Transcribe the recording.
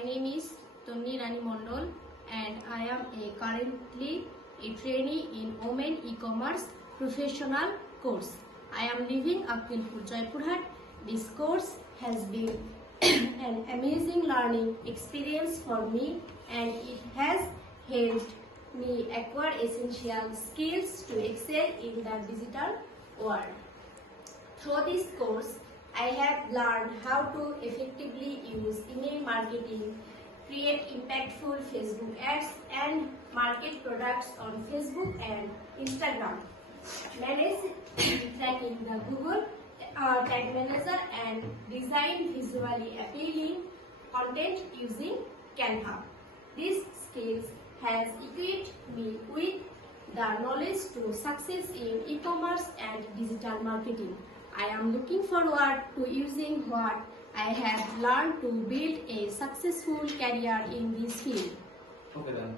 My name is Tonni Rani Mondol and I am currently a trainee in Women E-Commerce Professional course. I am living Akilpur, Jaipurhat. This course has been an amazing learning experience for me and it has helped me acquire essential skills to excel in the digital world. Through this course, I have learned how to effectively use email marketing, create impactful Facebook ads and market products on Facebook and Instagram, manage tracking the Google Tag Manager and design visually appealing content using Canva. These skills has equipped me with the knowledge to success in e-commerce and digital marketing. I am looking forward to using what I have learned to build a successful career in this field. Okay then.